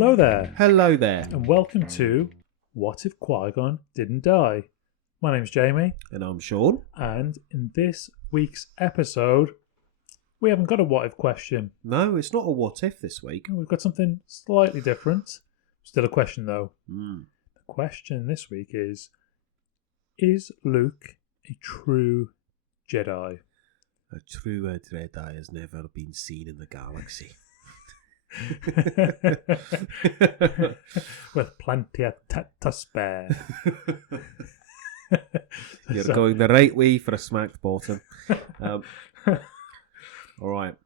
Hello there, Hello there. and welcome to What If Qui-Gon Didn't Die? My name's Jamie, And I'm Shaun. and in this week's episode, we haven't got a what if question. No, it's not a what if this week. We've got something slightly different. Still a question, though. Mm. The question this week is Luke a true Jedi? A true Jedi has never been seen in the galaxy. With plenty of to spare. You're going the right way for a smacked bottom. All right.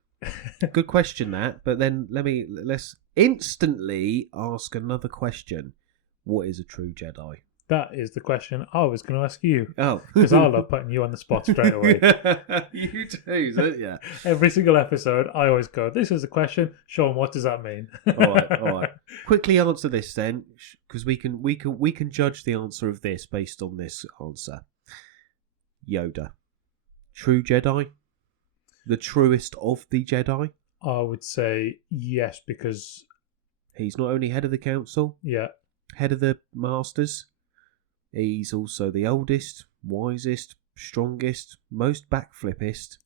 Good question, that. But then let's instantly ask another question. What is a true Jedi? That is the question I was going to ask you. Oh. Because I love putting you on the spot straight away. You do, don't you? Every single episode, I always go, this is the question. Shaun, what does that mean? All right. Quickly answer this then, because we can judge the answer of this based on this answer. Yoda, true Jedi, the truest of the Jedi. I would say yes, because He's not only head of the council, yeah, head of the masters. He's also the oldest, wisest, strongest, most backflippist.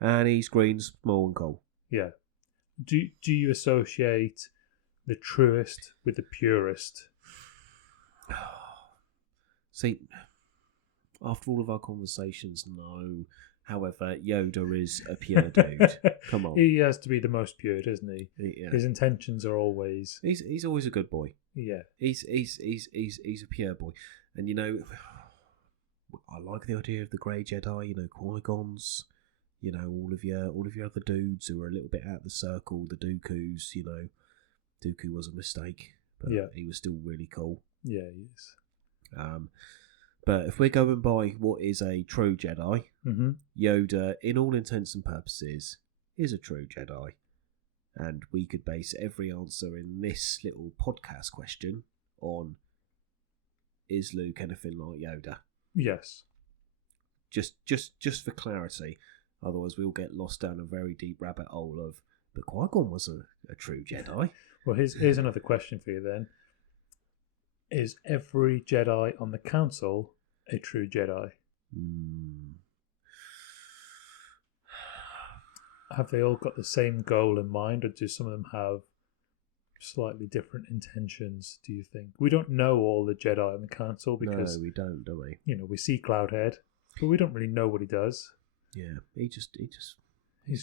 And he's green, small, and cool. yeah. Do you associate the truest with the purest? See, after all of our conversations, no. However, Yoda is a pure dude. Come on. He has to be the most pure, doesn't he? Yeah. His intentions are always... He's always a good boy. Yeah. He's a pure boy. And, I like the idea of the Grey Jedi, Qui-Gon's, all of your other dudes who are a little bit out of the circle, the Dooku's, Dooku was a mistake, but yeah, he was still really cool. Yeah, he is. But if we're going by what is a true Jedi, mm-hmm. Yoda, in all intents and purposes, is a true Jedi. And we could base every answer in this little podcast question on, is Luke anything like Yoda? Yes. Just for clarity. Otherwise we'll get lost down a very deep rabbit hole of, but Qui-Gon was a true Jedi. Well, here's another question for you then. Is every Jedi on the council a true Jedi? Have they all got the same goal in mind, or do some of them have slightly different intentions, do you think? We don't know all the Jedi on the council because... No, we don't, do we? We see Cloudhead, but we don't really know what he does. Yeah, he's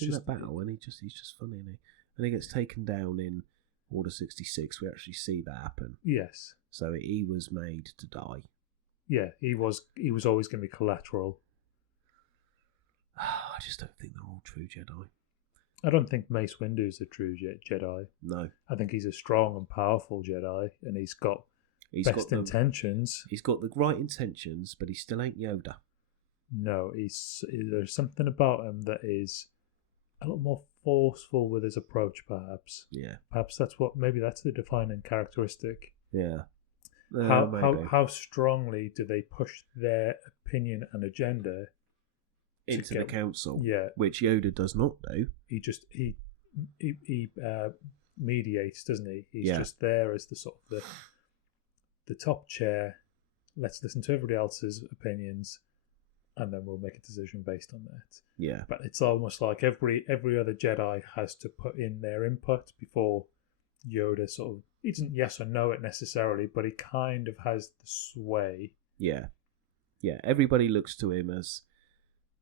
in that battle, and he's just funny, isn't he? And he gets taken down in Order 66. We actually see that happen. Yes. So he was made to die. Yeah, he was always going to be collateral. I just don't think they're all true Jedi. I don't think Mace Windu's a true Jedi. No. I think he's a strong and powerful Jedi, and he's got best intentions. He's got the right intentions, but he still ain't Yoda. No, there's something about him that is a little more forceful with his approach, perhaps. Yeah. Perhaps maybe that's the defining characteristic. Yeah. How strongly do they push their opinion and agenda into the council? Yeah. Which Yoda does not do. He mediates, doesn't he? He's just there as the sort of the top chair. Let's listen to everybody else's opinions, and then we'll make a decision based on that. Yeah. But it's almost like every other Jedi has to put in their input before Yoda sort of... He doesn't yes or no it necessarily, but he kind of has the sway. Yeah. Yeah, everybody looks to him as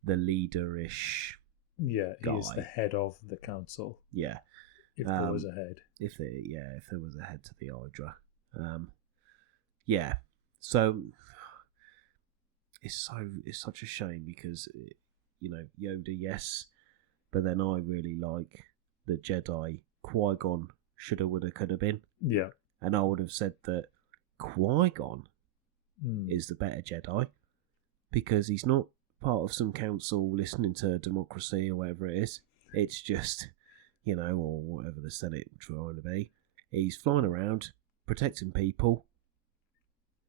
the leader-ish Yeah, guy. He is the head of the council. Yeah. If there was a head. If there was a head to the Hydra. Yeah. So... It's such a shame because, Yoda, yes, but then I really like the Jedi Qui-Gon shoulda, woulda, coulda been. Yeah. And I would have said that Qui-Gon is the better Jedi because he's not part of some council listening to democracy or whatever it is. It's just, or whatever the Senate would try to be. He's flying around, protecting people,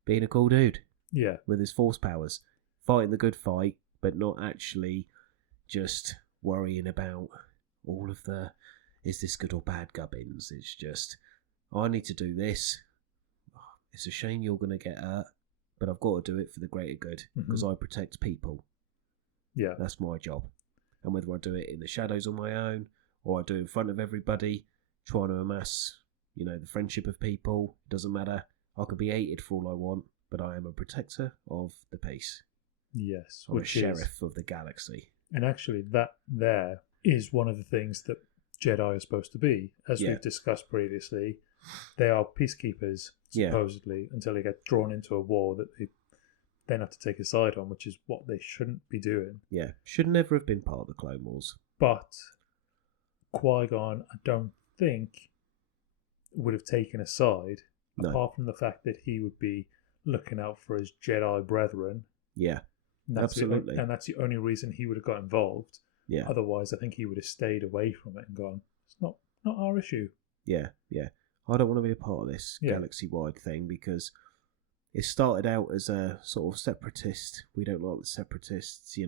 being a cool dude. Yeah. With his force powers. Fighting the good fight, but not actually just worrying about all of the is this good or bad, Gubbins? It's just, I need to do this. It's a shame you're going to get hurt, but I've got to do it for the greater good because I protect people. Yeah. That's my job. And whether I do it in the shadows on my own or I do it in front of everybody, trying to amass, the friendship of people, doesn't matter. I could be hated for all I want, but I am a protector of the peace. Yes. I'm a sheriff of the galaxy. And actually, that there is one of the things that Jedi are supposed to be. As we've discussed previously, they are peacekeepers, supposedly, until they get drawn into a war that they then have to take a side on, which is what they shouldn't be doing. Yeah, should never have been part of the Clone Wars. But Qui-Gon, I don't think, would have taken a side, apart from the fact that he would be looking out for his Jedi brethren. Yeah, absolutely. And that's the only reason he would have got involved. Yeah. Otherwise, I think he would have stayed away from it and gone, it's not our issue. Yeah. I don't want to be a part of this galaxy-wide thing because it started out as a sort of separatist. We don't like the separatists,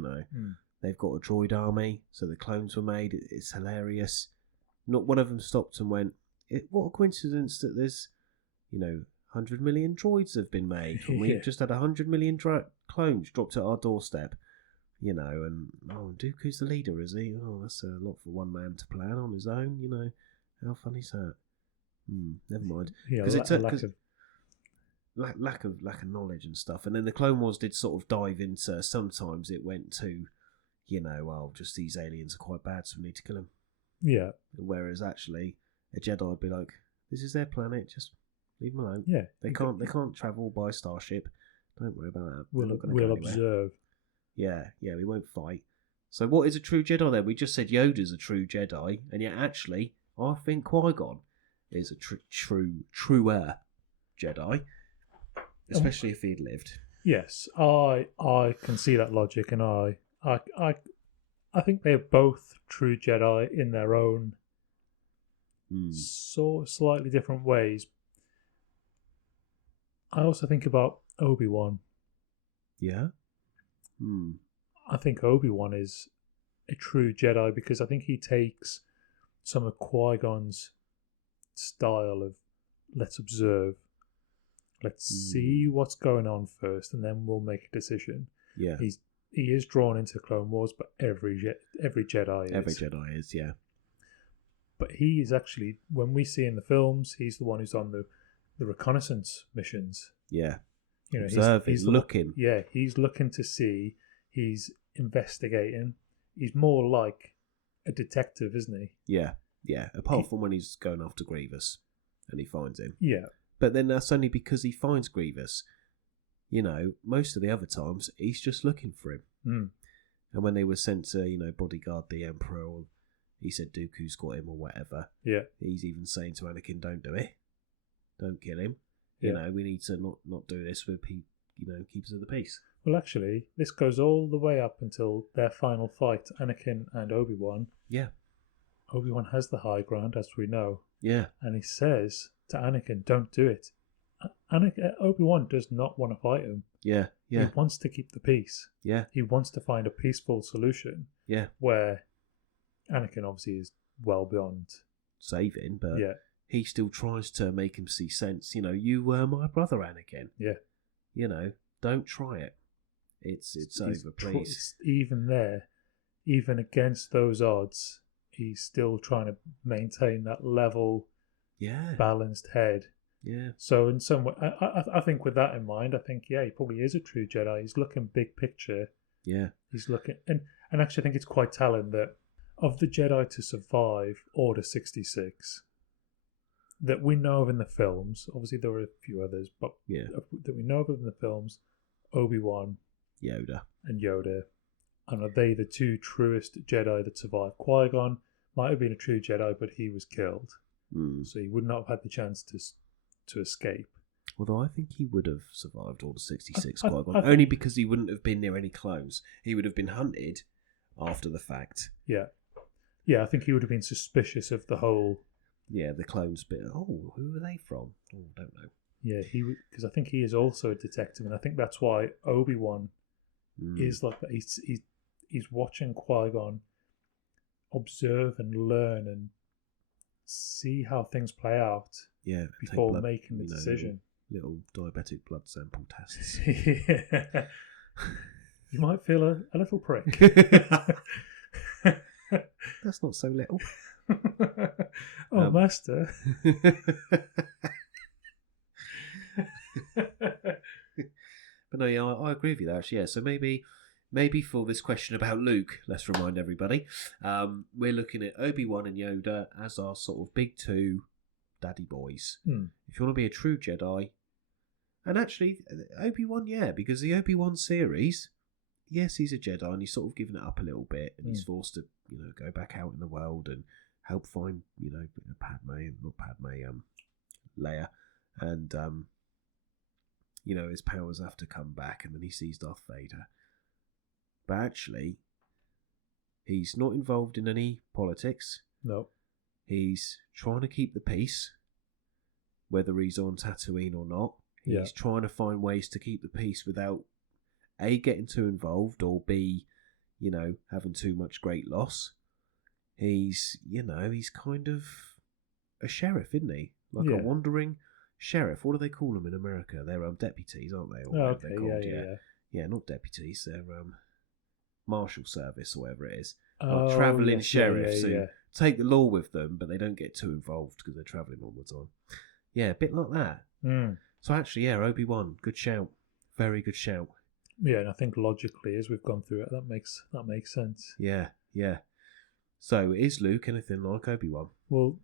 They've got a droid army, so the clones were made. It's hilarious. Not one of them stopped and went, what a coincidence that there's, 100 million droids have been made. And we've just had 100 million clones dropped at our doorstep. And Dooku's the leader, is he? Oh, that's a lot for one man to plan on his own, How funny is that? Never mind. Yeah, lack of knowledge and stuff. And then the Clone Wars did sort of dive into, sometimes it went to, just these aliens are quite bad, so we need to kill them. Yeah. Whereas actually, a Jedi would be like, this is their planet, just leave them alone. Yeah. They can't travel by starship. Don't worry about that. We'll observe. Yeah, we won't fight. So what is a true Jedi then? We just said Yoda's a true Jedi, and yet actually, I think Qui-Gon is a truer Jedi, especially if he'd lived. Yes, I can see that logic, and I think they're both true Jedi in their own sort of slightly different ways. I also think about Obi-Wan. Yeah? I think Obi-Wan is a true Jedi because I think he takes some of Qui-Gon's style of let's observe, let's see what's going on first, and then we'll make a decision. Yeah, he is drawn into Clone Wars, but every Jedi is. Every Jedi is, yeah. But he is actually, when we see in the films, he's the one who's on the reconnaissance missions. Yeah. Observing, he's looking. He's looking to see. He's investigating. He's more like a detective, isn't he? Yeah. Apart from when he's going after Grievous and he finds him. Yeah. But then that's only because he finds Grievous. Most of the other times he's just looking for him. And when they were sent to, bodyguard the Emperor, or he said Dooku's got him or whatever. Yeah. He's even saying to Anakin, "Don't do it. Don't kill him. We need to not do this with keepers of the peace." Well, actually, this goes all the way up until their final fight, Anakin and Obi-Wan. Yeah. Obi-Wan has the high ground, as we know. Yeah. And he says to Anakin, don't do it. Obi-Wan does not want to fight him. Yeah. He wants to keep the peace. Yeah. He wants to find a peaceful solution. Yeah. Where Anakin obviously is well beyond saving, but he still tries to make him see sense. You were my brother, Anakin. Yeah. Don't try it. It's over, please. Even there, even against those odds, he's still trying to maintain that level, balanced head. Yeah. So in some way, I think with that in mind, I think he probably is a true Jedi. He's looking big picture. Yeah. He's looking, and actually, I think it's quite telling that of the Jedi to survive Order 66 that we know of in the films. Obviously, there were a few others, but that we know of in the films, Obi-Wan, Yoda, and are they the two truest Jedi that survived? Qui-Gon might have been a true Jedi, but he was killed, so he would not have had the chance to escape. Although I think he would have survived Order 66, Qui-Gon, only because he wouldn't have been near any clones. He would have been hunted after the fact. Yeah, I think he would have been suspicious of the whole. Yeah, the clones bit. Oh, who are they from? Oh, don't know. Yeah, because I think he is also a detective, and I think that's why Obi-Wan is like that. He's watching Qui-Gon observe and learn and see how things play out Yeah. before blood, making the decision. Little diabetic blood sample tests. Yeah. You might feel a little prick. That's not so little. Master. But no, yeah, I agree with you there, actually. Yeah, so maybe for this question about Luke, let's remind everybody, we're looking at Obi-Wan and Yoda as our sort of big two daddy boys. If you want to be a true Jedi, and actually Obi-Wan, yeah, because the Obi-Wan series, yes, he's a Jedi and he's sort of given it up a little bit, and he's forced to, go back out in the world and help find, Leia, and his powers have to come back, and then he sees Darth Vader. But actually, he's not involved in any politics. No. He's trying to keep the peace, whether he's on Tatooine or not. He's trying to find ways to keep the peace without A, getting too involved, or B, having too much great loss. He's kind of a sheriff, isn't he? Like a wandering sheriff. What do they call them in America? They're deputies, aren't they? Or okay, they're called. Yeah, not deputies. They're marshal service or whatever it is. Oh, travelling sheriffs who take the law with them, but they don't get too involved because they're travelling all the time. Yeah, a bit like that. So actually, Obi-Wan, good shout. Very good shout. Yeah, and I think logically, as we've gone through it, that makes sense. Yeah. So is Luke anything like Obi-Wan? Well,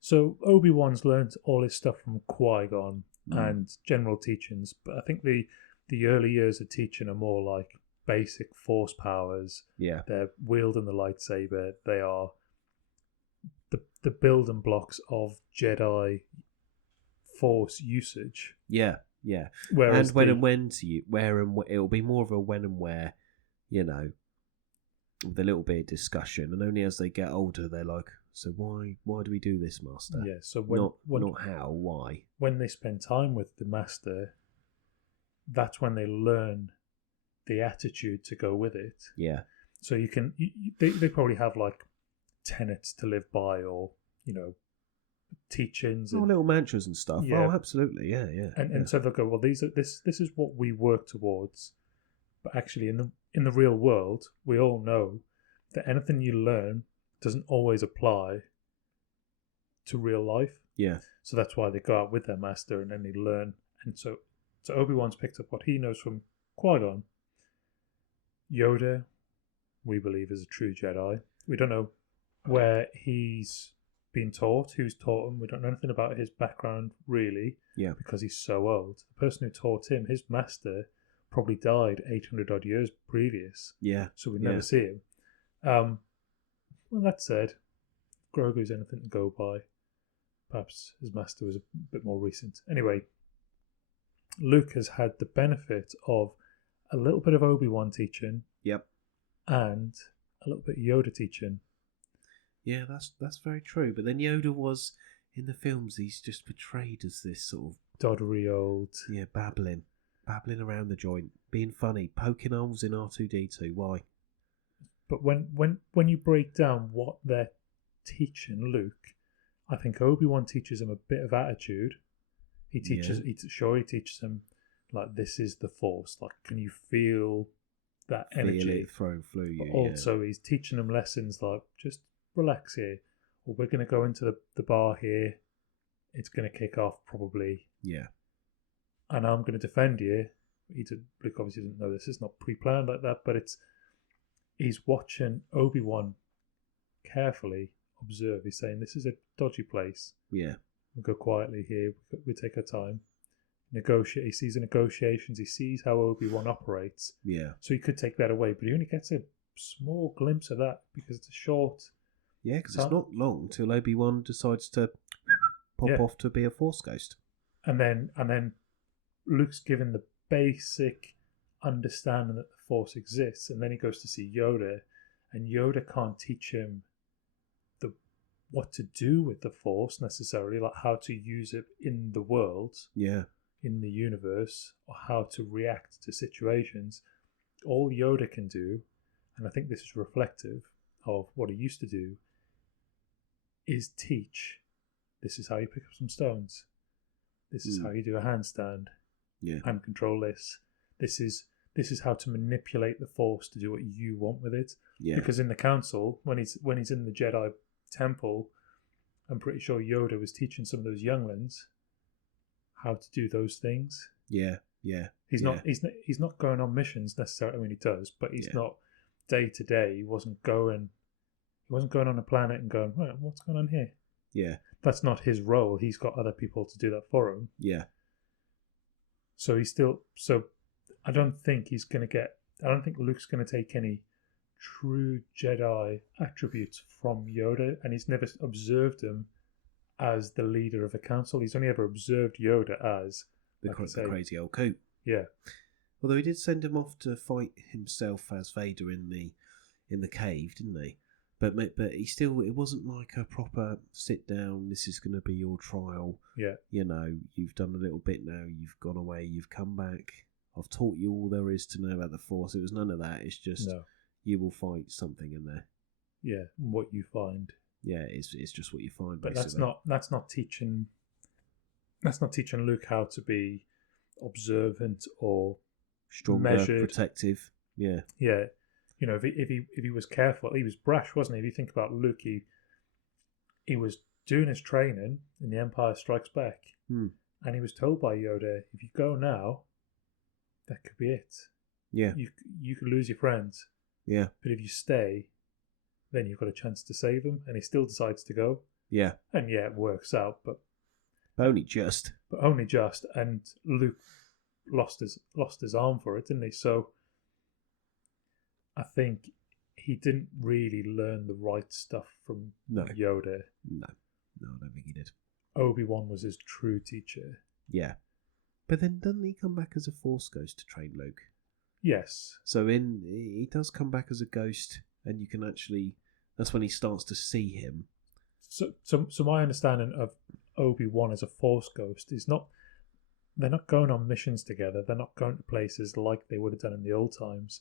so Obi-Wan's learnt all his stuff from Qui-Gon and general teachings, but I think the early years of teaching are more like basic force powers. Yeah. They're wielding the lightsaber. They are the building blocks of Jedi force usage. Yeah. Whereas and when to you, where and it'll be more of a when and where, with a little bit of discussion, and only as they get older they're like, so why do we do this, Master? Yeah. So not how, why? When they spend time with the Master, that's when they learn the attitude to go with it. Yeah. So they probably have like tenets to live by, or teachings and little mantras and stuff. Yeah. Oh, absolutely. Yeah. And so they'll go, well, this is what we work towards. But actually, in the real world, we all know that anything you learn doesn't always apply to real life. Yeah. So that's why they go out with their Master and then they learn. And so Obi-Wan's picked up what he knows from Qui-Gon. Yoda, we believe, is a true Jedi. We don't know where he's been taught, who's taught him. We don't know anything about his background, really. Yeah. Because he's so old. The person who taught him, his Master, probably died 800 odd years previous. Yeah. So we never see him. Well, that said, Grogu's anything to go by. Perhaps his Master was a bit more recent. Anyway, Luke has had the benefit of a little bit of Obi-Wan teaching. Yep. And a little bit of Yoda teaching. Yeah, that's very true. But then Yoda was, in the films, he's just portrayed as this sort of doddery old... Yeah, babbling around the joint, being funny, poking holes in R2-D2. Why? But when you break down what they're teaching Luke, I think Obi-Wan teaches him a bit of attitude. He teaches him, like, this is the Force. Like, can you feel that energy? Feel it throw through you. But also, he's teaching him lessons like, just relax here. Or we're going to go into the bar here. It's going to kick off, probably. Yeah. And I'm going to defend you. Luke obviously doesn't know this. It's not pre-planned like that, but he's watching Obi-Wan carefully observe. He's saying, this is a dodgy place. Yeah. We'll go quietly here. We take our time. Negotiate. He sees the negotiations. He sees how Obi-Wan operates. Yeah. So he could take that away, but he only gets a small glimpse of that because it's a short... Yeah, because it's not long till Obi-Wan decides to pop off to be a Force ghost. And then Luke's given the basic understanding that the Force exists, and then he goes to see Yoda, and Yoda can't teach him what to do with the Force necessarily, like how to use it in the world, in the universe, or how to react to situations. All Yoda can do, and I think this is reflective of what he used to do, is teach. This is how you pick up some stones. This is how you do a handstand. Yeah. And control this. This is how to manipulate the Force to do what you want with it. Yeah. Because in the Council, when he's in the Jedi Temple, I'm pretty sure Yoda was teaching some of those younglings how to do those things. Yeah. Yeah. He's not going on missions necessarily. I mean, he does, but he's not day to day. He wasn't going on a planet and going, right, what's going on here? Yeah. That's not his role. He's got other people to do that for him. Yeah. So I don't think Luke's going to take any true Jedi attributes from Yoda, and he's never observed him as the leader of a council. He's only ever observed Yoda as the crazy old coot. Yeah. Although he did send him off to fight himself as Vader in the cave, didn't he? But it wasn't like a proper sit down. This is going to be your trial. Yeah. You know, you've done a little bit now. You've gone away. You've come back. I've taught you all there is to know about the Force. It was none of that. It's just you will find something in there. Yeah, what you find. Yeah, it's just what you find. But basically. that's not teaching. That's not teaching Luke how to be observant or stronger, measured, protective. Yeah. Yeah. You know, if he was careful, he was brash, wasn't he? If you think about Luke, he was doing his training in The Empire Strikes Back, and he was told by Yoda, if you go now, that could be it. Yeah. You could lose your friends. Yeah. But if you stay, then you've got a chance to save them, and he still decides to go. Yeah. And yeah, it works out, but only just. But only just, and Luke lost his arm for it, didn't he? So I think he didn't really learn the right stuff from Yoda. No, I don't think he did. Obi-Wan was his true teacher. Yeah. But then doesn't he come back as a Force ghost to train Luke? Yes. So he does come back as a ghost, and you can actually, that's when he starts to see him. So my understanding of Obi-Wan as a Force ghost is they're not going on missions together. They're not going to places like they would have done in the old times.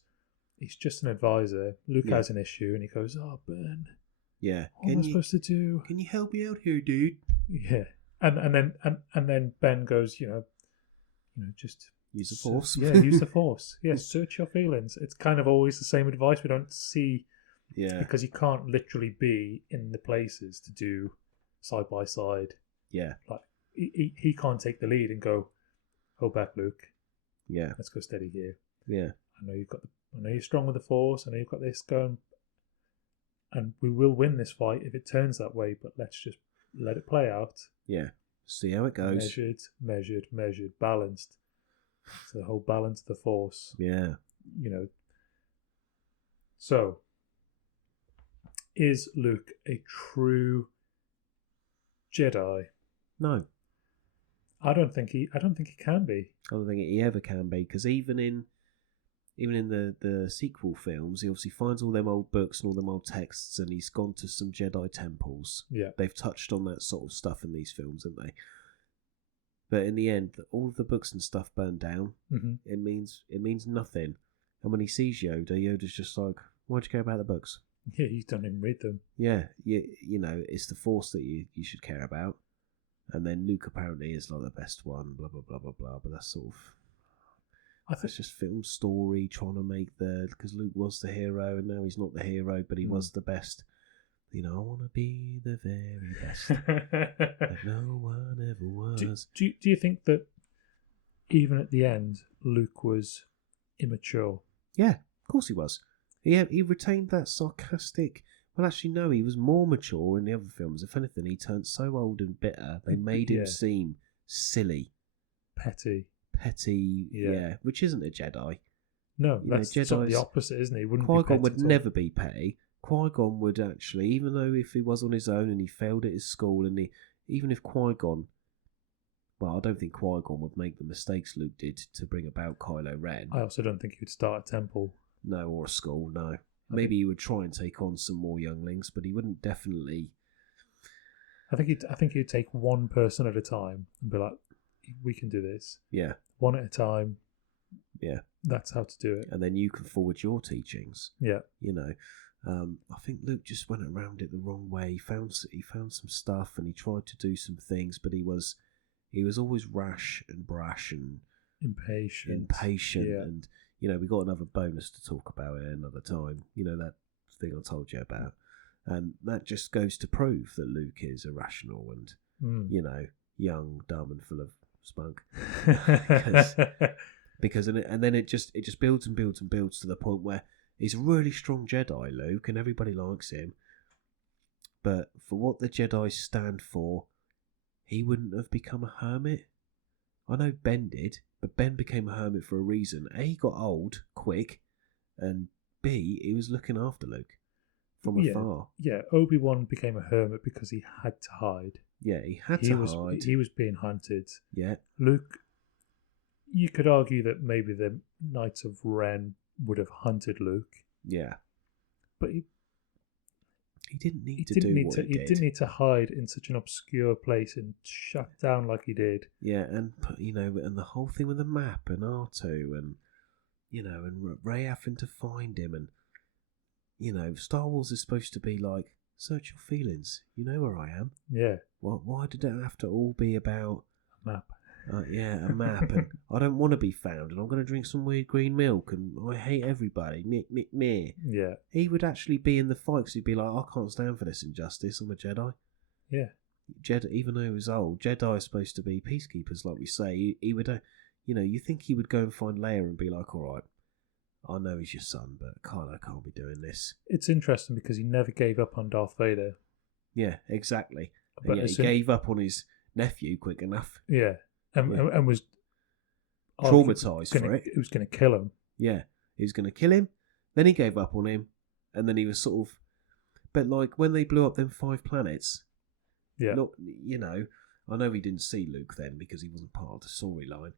He's just an advisor. Luke has an issue, and he goes, "Oh, Ben, yeah, what am I supposed to do? Can you help me out here, dude?" Yeah, and then Ben goes, just use the Force. Yeah, use the Force. Yeah, search your feelings. It's kind of always the same advice. We don't see, because you can't literally be in the places to do side by side. Yeah, like he can't take the lead and go, "Hold back, Luke. Yeah, let's go steady here. Yeah, I know you're strong with the Force. I know you've got this going, and we will win this fight if it turns that way. But let's just let it play out. Yeah, see how it goes. Measured, balanced. So the whole balance of the Force. Yeah, So, is Luke a true Jedi? No, I don't think he can be. I don't think he ever can be, because even in the sequel films, he obviously finds all them old books and all them old texts, and he's gone to some Jedi temples. Yeah, they've touched on that sort of stuff in these films, haven't they? But in the end, all of the books and stuff burned down. Mm-hmm. It means nothing. And when he sees Yoda's just like, "Why'd you care about the books?" Yeah, you don't even read them. Yeah, it's the Force that you should care about. And then Luke apparently is like the best one, blah blah blah blah blah. But that's sort of, that's just film story trying to make because Luke was the hero and now he's not the hero, but he was the best. I want to be the very best like no one ever was. Do you think that even at the end, Luke was immature? Yeah, of course he was. He retained that sarcastic. Well, actually, no, he was more mature in the other films. If anything, he turned so old and bitter, they made him seem silly. Petty, which isn't a Jedi. No, that's sort of the opposite, isn't he? Qui-Gon would never be petty. Qui-Gon would actually, even though if he was on his own and he failed at his school, and even if Qui-Gon, well, I don't think Qui-Gon would make the mistakes Luke did to bring about Kylo Ren. I also don't think he would start a temple. No, or a school, no. Maybe he would try and take on some more younglings, but he wouldn't definitely. I think he'd take one person at a time and be like, "We can do this." Yeah. One at a time. Yeah. That's how to do it. And then you can forward your teachings. Yeah. I think Luke just went around it the wrong way. He found some stuff and he tried to do some things, but he was always rash and brash and impatient. Yeah. And we got another bonus to talk about it another time. That thing I told you about, and that just goes to prove that Luke is irrational and young, dumb, and full of spunk. because and then it just builds and builds and builds to the point where he's a really strong Jedi, Luke, and everybody likes him. But for what the Jedi stand for, he wouldn't have become a hermit. I know Ben did, but Ben became a hermit for a reason. A, he got old quick, and B, he was looking after Luke from afar. Yeah, Obi-Wan became a hermit because he had to hide. Yeah, he had to hide. He was being hunted. Yeah. Luke, you could argue that maybe the Knights of Ren would have hunted Luke. Yeah. But he didn't need to do what he did. He didn't need to hide in such an obscure place and shut down like he did. Yeah, and and the whole thing with the map and R2 and and Rey having to find him, and Star Wars is supposed to be like, search your feelings. You know where I am. Yeah. Why did it have to all be about a map? A map, and I don't want to be found, and I'm going to drink some weird green milk, and I hate everybody. Me. Yeah. He would actually be in the fight because he'd be like, I can't stand for this injustice. I'm a Jedi. Yeah. Jedi, even though he was old, Jedi are supposed to be peacekeepers, like we say. He would, you think he would go and find Leia and be like, all right, I know he's your son, but Kylo can't be doing this. It's interesting because he never gave up on Darth Vader. Yeah, exactly. But he gave up on his nephew quick enough. Yeah. And was traumatized for it. He was going to kill him. Yeah, he was going to kill him. Then he gave up on him, and then he was sort of. But like when they blew up them 5 planets. Yeah. Not, I know we didn't see Luke then because he wasn't part of the storyline.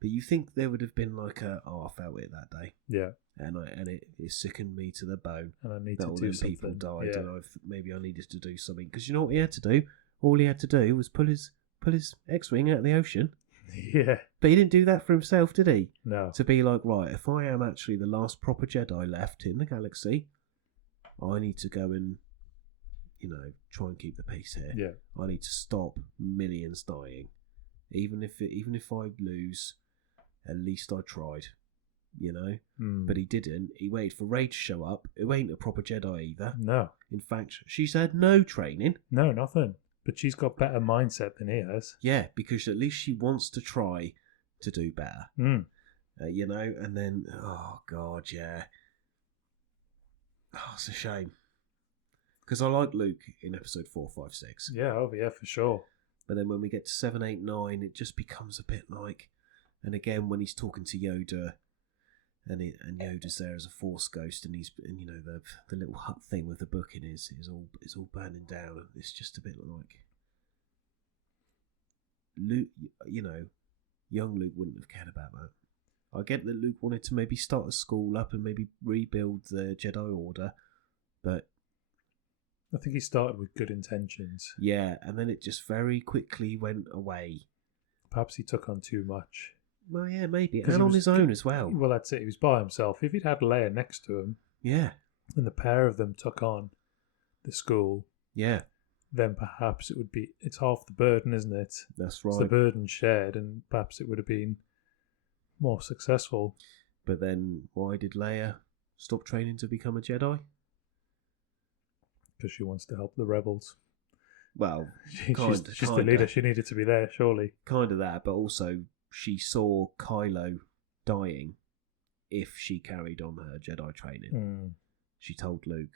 But you think there would have been like I felt it that day. Yeah. And it sickened me to the bone. And I need that to all do them something. people died, Yeah. and maybe I needed to do something because you know what he had to do. All he had to do was pull his X-wing out of the ocean. Yeah. But he didn't do that for himself, did he? No. To be like, right, if I am actually the last proper Jedi left in the galaxy, I need to go and, try and keep the peace here. Yeah. I need to stop millions dying. Even if I lose, at least I tried. But he didn't. He waited for Rey to show up, who ain't a proper Jedi either. No. In fact, she's had no training. No, nothing. But she's got better mindset than he has. Yeah, because at least she wants to try to do better. Mm. And then, oh, God, yeah. Oh, it's a shame. Because I like Luke in episode 4, 5, 6. Yeah, for sure. But then when we get to 7, 8, 9, it just becomes a bit like... And again, when he's talking to Yoda, and Yoda's there as a Force ghost, and the little hut thing with the book in is all burning down, and it's just a bit like Luke. Young Luke wouldn't have cared about that. I get that Luke wanted to maybe start a school up and maybe rebuild the Jedi Order, but I think he started with good intentions. Yeah, and then it just very quickly went away. Perhaps he took on too much. Well, yeah, maybe. And on his own as well. Well, that's it. He was by himself. If he'd had Leia next to him, yeah, and the pair of them took on the school, yeah, then perhaps it's half the burden, isn't it? That's right. It's the burden shared, and perhaps it would have been more successful. But then, why did Leia stop training to become a Jedi? Because she wants to help the rebels. Well, she's the leader. She needed to be there, surely. Kind of that, but also she saw Kylo dying if she carried on her Jedi training. Mm. She told Luke,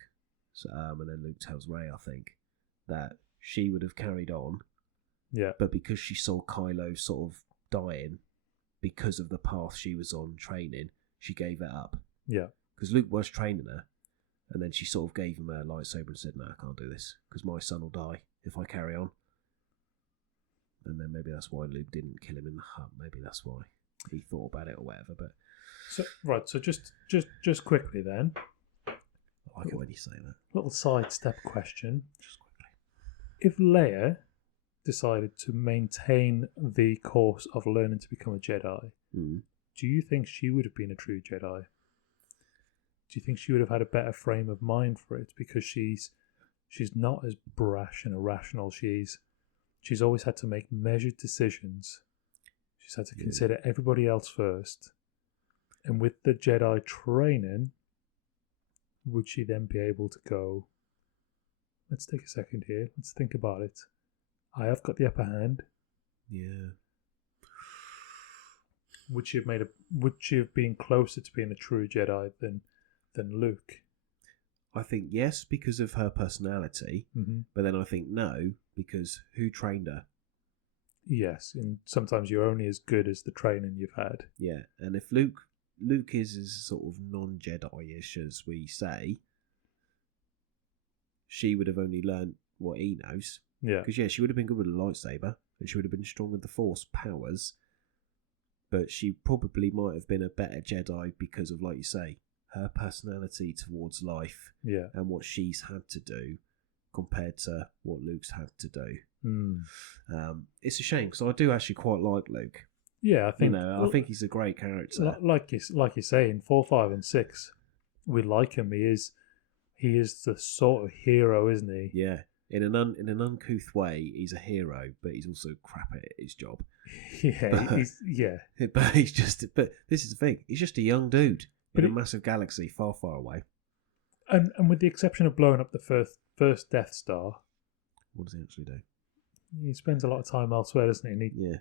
and then Luke tells Rey, I think, that she would have carried on. Yeah. But because she saw Kylo sort of dying because of the path she was on training, she gave it up. Yeah. Because Luke was training her, and then she sort of gave him her lightsaber and said, no, I can't do this because my son will die if I carry on. And then maybe that's why Luke didn't kill him in the hut. Maybe that's why he thought about it or whatever. But so just quickly then. I like it when you say that. Little sidestep question. Just quickly. If Leia decided to maintain the course of learning to become a Jedi, do you think she would have been a true Jedi? do you think she would have had a better frame of mind for it? Because she's not as brash and irrational. She's always had to make measured decisions. She's had to consider everybody else first. And with the Jedi training, would she then be able to go, let's take a second here, let's think about it. I have got the upper hand. Yeah. Would she have been closer to being a true Jedi than Luke? I think yes, because of her personality, but then I think no, because who trained her? Yes, and sometimes you're only as good as the training you've had. Yeah, and if Luke is as sort of non-Jedi-ish as we say, she would have only learnt what he knows. Yeah. Because, she would have been good with a lightsaber, and she would have been strong with the Force powers, but she probably might have been a better Jedi because of, like you say, her personality towards life and what she's had to do compared to what Luke's had to do. It's a shame, because I do actually quite like Luke. Yeah, I think I think he's a great character. Like you say, in 4, 5, and 6, we like him. He is the sort of hero, isn't he? Yeah, in an uncouth way, he's a hero, but he's also crap at his job. But he's just. But this is the thing: he's just a young dude in a massive galaxy, far, far away. And with the exception of blowing up the first Death Star, what does he actually do? He spends a lot of time elsewhere, doesn't he?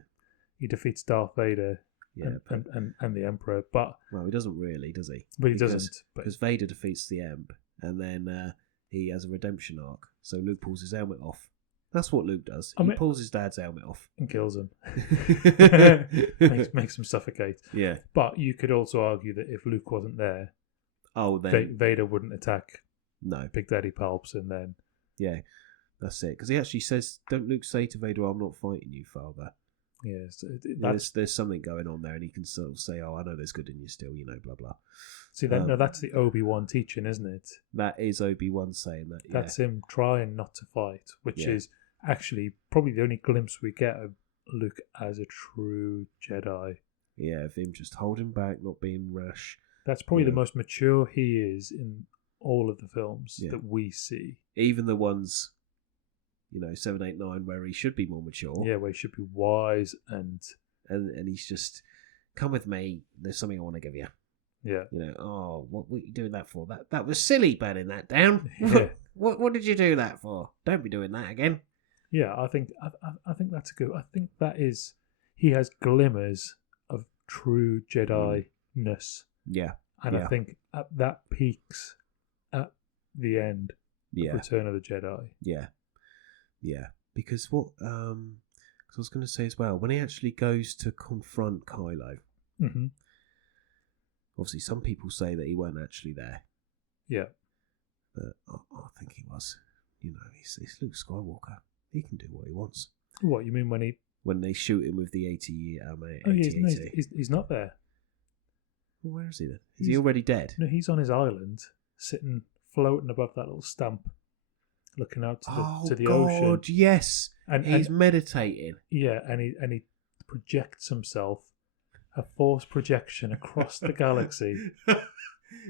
He defeats Darth Vader and the Emperor, but he doesn't really, does he? But he doesn't. Because Vader defeats the Emp, and then he has a redemption arc. So Luke pulls his helmet off. That's what Luke does. He pulls his dad's helmet off and kills him. makes him suffocate. Yeah. But you could also argue that if Luke wasn't there, then Vader wouldn't attack. No, Big Daddy Palps, and then that's it. Because he actually says, "Don't Luke say to Vader, I'm not fighting you, Father." Yes, there's something going on there, and he can sort of say, "Oh, I know there's good in you still," blah blah. See, that's the Obi-Wan teaching, isn't it? That is Obi-Wan saying that. Yeah. That's him trying not to fight, which is actually probably the only glimpse we get of Luke as a true Jedi. Yeah, of him just holding back, not being rash. That's probably the most mature he is in all of the films that we see. Even the ones, 7, 8, 9, where he should be more mature. Yeah, where he should be wise and he's just, come with me. There's something I want to give you. Yeah. What were you doing that for? That was silly, burning that down. Yeah. What did you do that for? Don't be doing that again. Yeah, I think that's good. I think that is, he has glimmers of true Jedi-ness. Yeah. And I think that peaks at the end of Return of the Jedi. Yeah. Yeah. Because what I was going to say as well, when he actually goes to confront Kylo, obviously some people say that he weren't actually there. Yeah. But I think he was. He's Luke Skywalker. He can do what he wants. What, you mean when they shoot him with the 80? He's not there. Well, where is he then? Is he already dead? No, he's on his island, sitting, floating above that little stump, looking out to the ocean. Oh God, yes. And he's meditating. Yeah, and he projects himself, a force projection across the galaxy.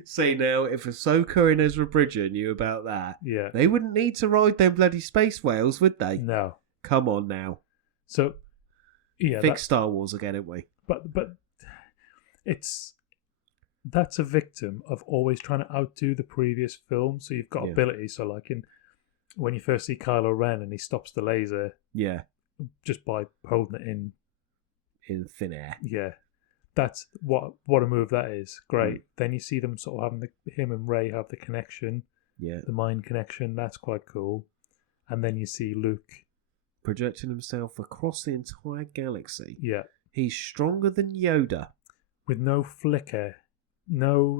See, now, if Ahsoka and Ezra Bridger knew about that, they wouldn't need to ride them bloody space whales, would they? No. Come on now. So, Think Star Wars again, ain't we? But that's a victim of always trying to outdo the previous film. So you've got ability. So like when you first see Kylo Ren and he stops the laser, just by holding it in thin air. Yeah. That's what a move that is. Great. Then you see them sort of having him and Rey have the connection. Yeah. The mind connection. That's quite cool. And then you see Luke projecting himself across the entire galaxy. Yeah. He's stronger than Yoda. With no flicker. No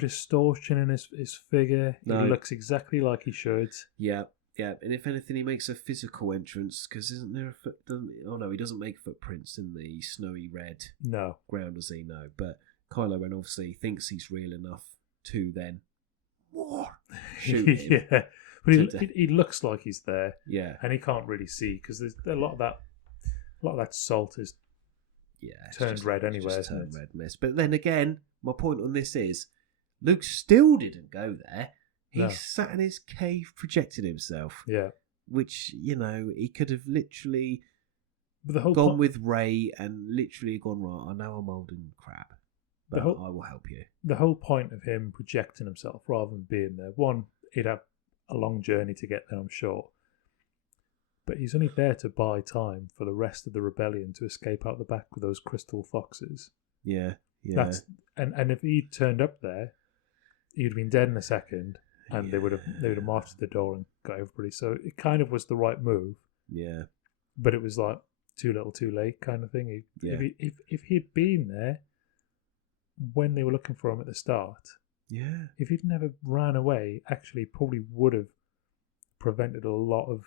distortion in his figure. No. He looks exactly like he should. Yeah. Yeah, and if anything, he makes a physical entrance, because isn't there he doesn't make footprints in the snowy red ground, does he? No, but Kylo Ren obviously thinks he's real enough to then shoot him. Yeah, but he looks like he's there. Yeah, and he can't really see, because there's a lot of that salt is turned red anyway. Turned red mess. But then again, my point on this is, Luke still didn't go there. He No. sat in his cave, projected himself. Yeah. Which, he could have literally But the whole gone point, with Ray and literally gone, right, I know I'm old and crap, but I will help you. the whole point of him projecting himself rather than being there, one, he'd have a long journey to get there, I'm sure. But he's only there to buy time for the rest of the rebellion to escape out the back with those crystal foxes. Yeah. And if he'd turned up there, he'd have been dead in a second, and they would have marched to the door and got everybody. So it kind of was the right move. Yeah. But it was like too little, too late kind of thing. If he'd been there when they were looking for him at the start, if he'd never ran away, actually probably would have prevented a lot of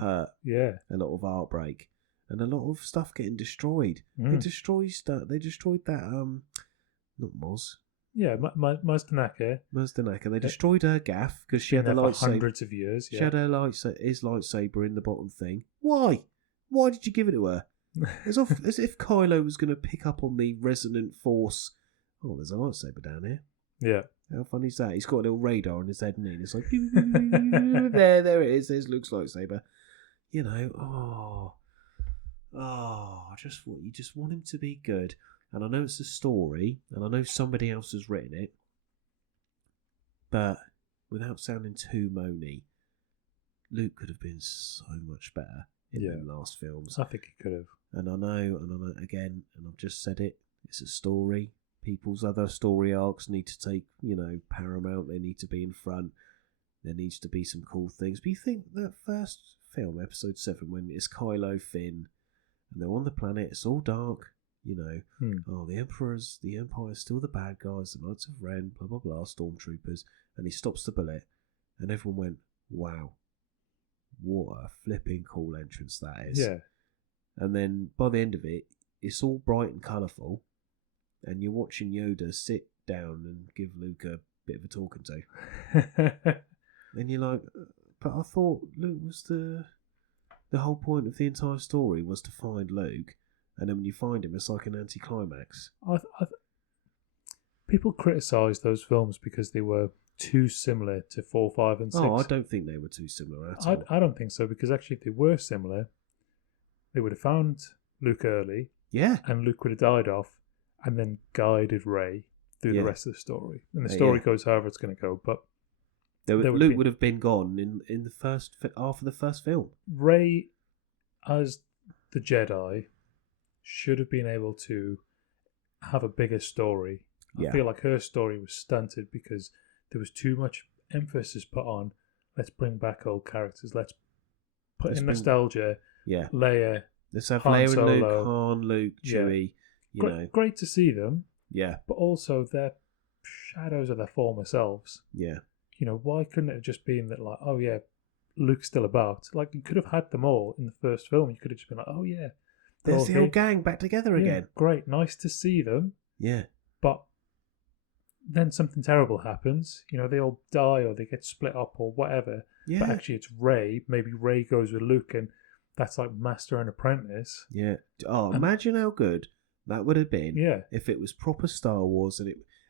hurt, a lot of heartbreak, and a lot of stuff getting destroyed. They destroyed that not Moz. Yeah, Mazdanaka. They destroyed her gaff because she had the lightsaber. For hundreds of years. Yeah. She had his lightsaber in the bottom thing. Why? Why did you give it to her? As if Kylo was going to pick up on the resonant force. Oh, there's a lightsaber down here. Yeah. How funny is that? He's got a little radar on his head, and it's like there it is. There's Luke's lightsaber. You just want him to be good. And I know it's a story, and I know somebody else has written it, but without sounding too moany, Luke could have been so much better in the last films. I think he could have. And I know, again, and I've just said it, it's a story. People's other story arcs need to take, paramount. They need to be in front. There needs to be some cool things. But you think that first film, episode 7, when it's Kylo, Finn, and they're on the planet, it's all dark. The Empire's still the bad guys, the Knights of Ren, blah, blah, blah, stormtroopers, and he stops the bullet, and everyone went, wow, what a flipping cool entrance that is. Yeah. And then by the end of it, it's all bright and colourful, and you're watching Yoda sit down and give Luke a bit of a talking to. And you're like, but I thought Luke was the whole point of the entire story was to find Luke. And then when you find him, it's like an anticlimax. People criticise those films because they were too similar to 4, 5 and 6. Oh, I don't think they were too similar at all. I don't think so, because actually if they were similar, they would have found Luke early. Yeah. And Luke would have died off and then guided Rey through the rest of the story. And the story goes however it's going to go, but Luke would have been gone in the first half of the first film. Rey, as the Jedi, should have been able to have a bigger story. I feel like her story was stunted because there was too much emphasis put on, let's bring back old characters, let's put in nostalgia. Leia, let's have Han Leia Solo. and Luke, Han, Luke, Chewie. Great to see them. Yeah. But also they're shadows of their former selves. Yeah. Why couldn't it have just been that, like, oh yeah, Luke's still about? Like, you could have had them all in the first film. You could have just been like, oh yeah, there's the old gang back together again. Great, nice to see them. Yeah. But then something terrible happens. They all die or they get split up or whatever. Yeah. But actually it's Rey. Maybe Rey goes with Luke and that's like master and apprentice. Yeah. Oh, imagine how good that would have been if it was proper Star Wars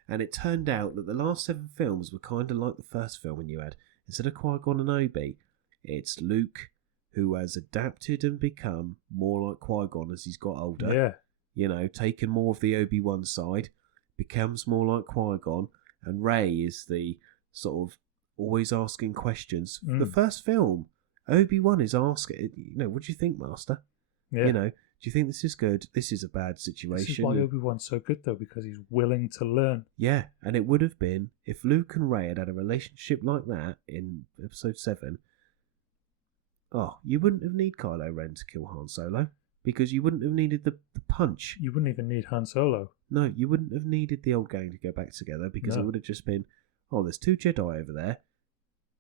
and it turned out that the last 7 films were kind of like the first film, and you had, instead of Qui-Gon and Obi, it's Luke who has adapted and become more like Qui-Gon as he's got older. Yeah. Taken more of the Obi-Wan side, becomes more like Qui-Gon, and Rey is the sort of always asking questions. The first film, Obi-Wan is asking, what do you think, Master? Yeah. Do you think this is good? This is a bad situation. This is why Obi-Wan's so good, though, because he's willing to learn. Yeah, and it would have been, if Luke and Rey had a relationship like that in episode 7, you wouldn't have needed Kylo Ren to kill Han Solo, because you wouldn't have needed the punch. You wouldn't even need Han Solo. No, you wouldn't have needed the old gang to go back together, because it would have just been, there's 2 Jedi over there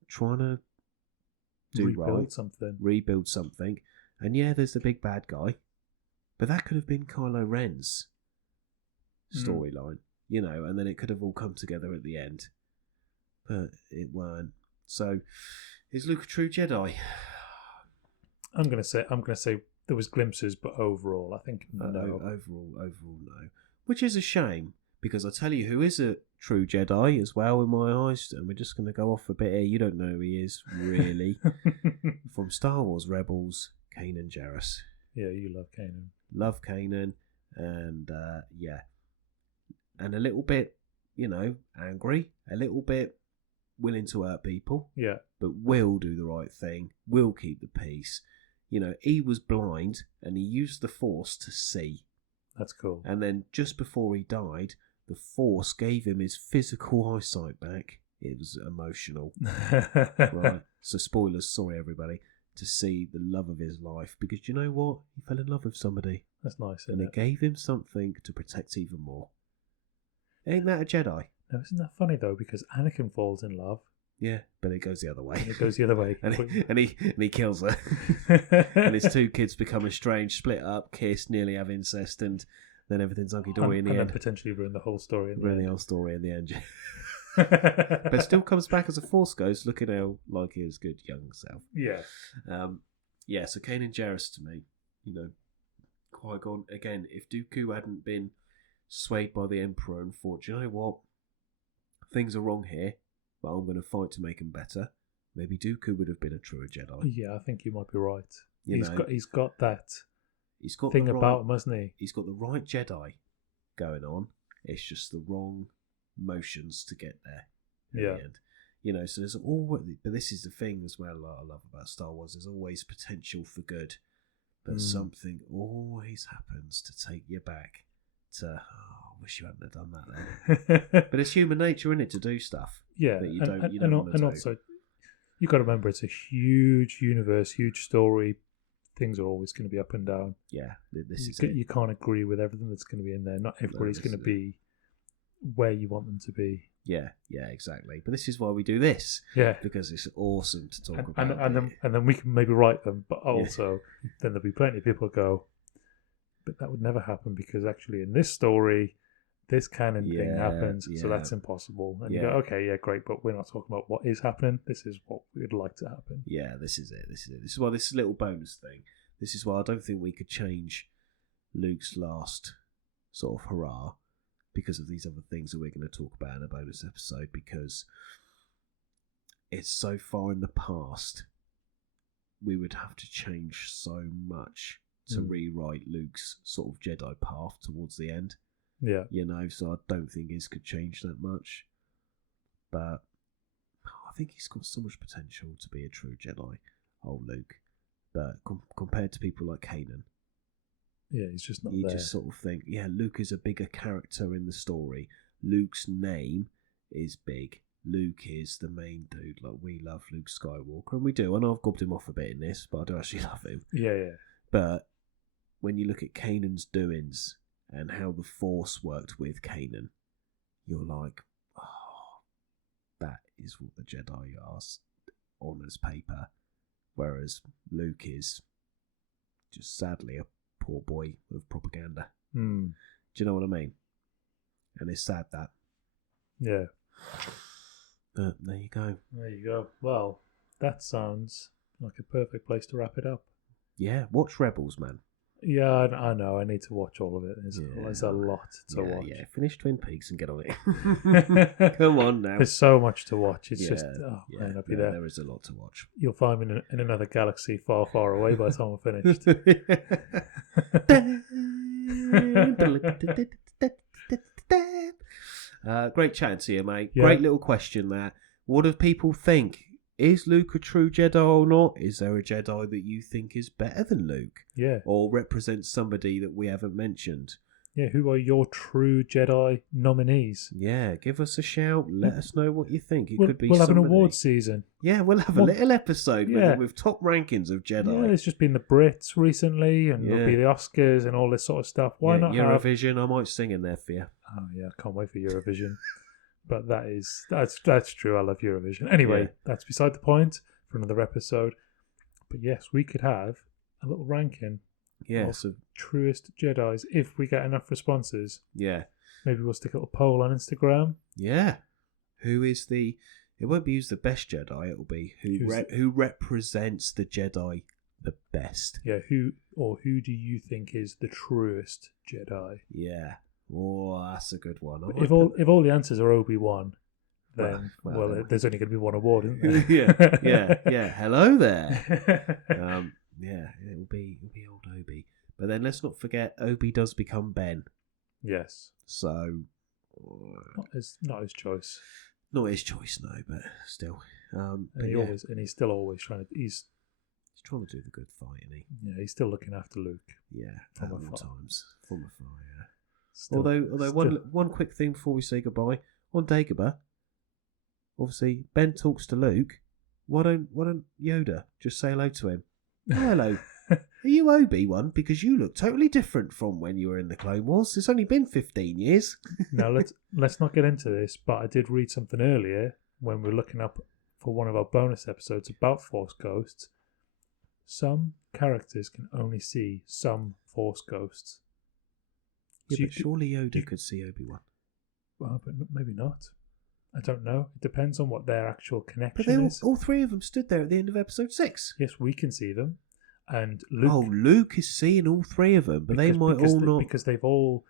trying to rebuild something. And there's the big bad guy. But that could have been Kylo Ren's storyline, and then it could have all come together at the end. But it weren't. So, is Luke a true Jedi? I'm gonna say there was glimpses, but overall, I think no. Overall, no. Which is a shame, Because I tell you who is a true Jedi as well in my eyes, and we're just going to go off a bit here. You don't know who he is, really. From Star Wars Rebels, Kanan Jarrus. Yeah, you love Kanan. Love Kanan, and and a little bit, angry, a little bit willing to hurt people. Yeah. But will do the right thing, will keep the peace. He was blind, and he used the Force to see. That's cool. And then just before he died, the Force gave him his physical eyesight back. It was emotional. Right. So spoilers, sorry everybody, to see the love of his life. Because you know what? He fell in love with somebody. That's nice, and it gave him something to protect even more. Ain't that a Jedi? No, isn't that funny though? Because Anakin falls in love. Yeah, but it goes the other way. It goes the other way. and he kills her. And his two kids become estranged, split up, kiss, nearly have incest, and then everything's hunky-dory in the end. And then potentially ruin the whole story. Ruin the whole story in the end. But still comes back as a Force ghost, looking out like his good young self. Yeah. So Kanan Jarrus to me, Qui-Gon, again, if Dooku hadn't been swayed by the Emperor and thought, do you know what? Things are wrong here, but I'm going to fight to make them better. Maybe Dooku would have been a truer Jedi. Yeah, I think you might be right. He's got that thing about him, hasn't he? He's got the right Jedi going on. It's just the wrong motions to get there. Yeah. The end. So there's always, but this is the thing as well I love about Star Wars. There's always potential for good, but something always happens to take you back to, I wish you hadn't have done that then. But it's human nature, isn't it, to do stuff. Yeah, that you and don't and also, you've got to remember it's a huge universe, huge story. Things are always going to be up and down. Yeah, you can't agree with everything that's going to be in there. Not everybody's going to be where you want them to be. Yeah, exactly. But this is why we do this. Yeah, because it's awesome to talk about. And then we can maybe write them, but also then there'll be plenty of people who go, but that would never happen because actually in this story, this canon thing happens, so that's impossible. And you go, okay, yeah, great, but we're not talking about what is happening. This is what we'd like to happen. Yeah, this is it. This is why this little bonus thing. This is why I don't think we could change Luke's last sort of hurrah because of these other things that we're going to talk about in a bonus episode, because it's so far in the past. We would have to change so much to rewrite Luke's sort of Jedi path towards the end. Yeah. So I don't think his could change that much. But I think he's got so much potential to be a true Jedi, old Luke. But compared to people like Kanan, he's just not there. You just sort of think, Luke is a bigger character in the story. Luke's name is big. Luke is the main dude. Like, we love Luke Skywalker, and we do. I know I've gobbed him off a bit in this, but I do actually love him. Yeah. But when you look at Kanan's doings and how the Force worked with Kanan, you're like, oh, that is what the Jedi are on as paper. Whereas Luke is just sadly a poor boy of propaganda. Do you know what I mean? And it's sad that. Yeah. But there you go. There you go. Well, that sounds like a perfect place to wrap it up. Yeah, watch Rebels, man. Yeah, I know. I need to watch all of it. There's a lot to watch. Yeah, finish Twin Peaks and get on it. Come on now. There's so much to watch. It's just, man, I'll be there. There is a lot to watch. You'll find me in another galaxy far, far away by the time I'm finished. Great chatting to you, mate. Yeah. Great little question, that. What do people think? Is Luke a true Jedi or not? Is there a Jedi that you think is better than Luke? Yeah. Or represents somebody that we haven't mentioned? Yeah, who are your true Jedi nominees? Yeah, give us a shout. Let us know what you think. We'll have an awards season. Yeah, we'll have a little episode with top rankings of Jedi. Yeah, there's just been the Brits recently, and there'll be the Oscars and all this sort of stuff. Why not Eurovision? I might sing in there for you. Oh yeah, I can't wait for Eurovision. But that's true. I love Eurovision. Anyway, that's beside the point for another episode. But yes, we could have a little ranking. Yes, of truest Jedis if we get enough responses. Yeah, maybe we'll stick a little poll on Instagram. Yeah, who is the? It won't be who's the best Jedi. It'll be who represents the Jedi the best. Yeah, who do you think is the truest Jedi? Yeah, Oh, that's a good one. If all the answers are Obi-Wan, then there's only going to be one award, isn't there? yeah. Hello there. It'll be old Obi. But then let's not forget, Obi does become Ben. Yes. So not his choice. Not his choice, no, but still. And he's still always trying to. He's trying to do the good fight, isn't he? Yeah, he's still looking after Luke. Yeah, from all afar. times. From afar, yeah. Still, one quick thing before we say goodbye. On Dagobah, obviously Ben talks to Luke. Why don't Yoda just say hello to him? Oh, hello. Are you Obi-Wan? Because you look totally different from when you were in the Clone Wars. It's only been 15 years. Now let's not get into this, but I did read something earlier when we were looking up for one of our bonus episodes about Force Ghosts. Some characters can only see some Force Ghosts. Yeah, but surely Yoda could see Obi-Wan. Well, but maybe not. I don't know. It depends on what their actual connection But is. all three of them stood there at the end of episode 6. Yes, we can see them. And Luke... Oh, Luke is seeing all three of them, but they might all not... Because they've all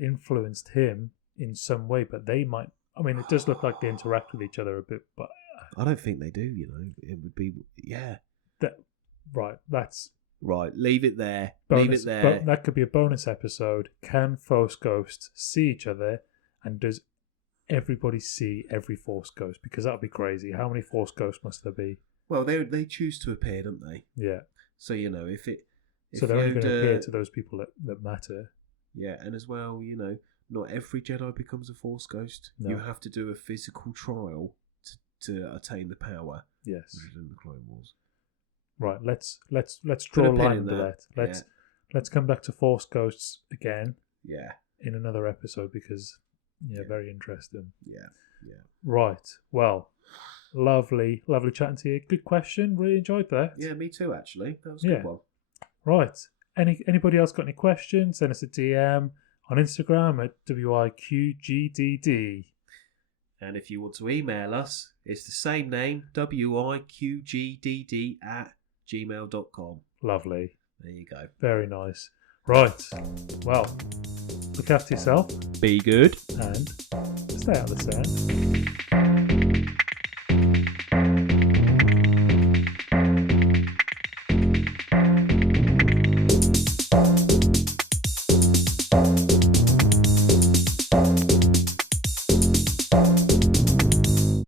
influenced him in some way, but they might... I mean, it does look like they interact with each other a bit, but... I don't think they do, It would be... Yeah. That's... Right, leave it there. Bonus, that could be a bonus episode. Can Force Ghosts see each other? And does everybody see every Force Ghost? Because that would be crazy. How many Force Ghosts must there be? Well, they choose to appear, don't they? Yeah. So, if so they're only going to appear to those people that matter. Yeah, and as well, not every Jedi becomes a Force Ghost. No. You have to do a physical trial to attain the power. Yes. Which is in the Clone Wars. Right, let's draw a line under that. Let's come back to Force Ghosts again. Yeah. In another episode because very interesting. Yeah. Right. Well, lovely chatting to you. Good question. Really enjoyed that. Yeah, me too. Actually, that was a good one. Right. Anybody else got any questions? Send us a DM on Instagram at WIQGDD. And if you want to email us, it's the same name, WIQGDD@gmail.com. Lovely. There you go. Very nice. Right. Well, look after yourself. Be good. And stay out of the sand.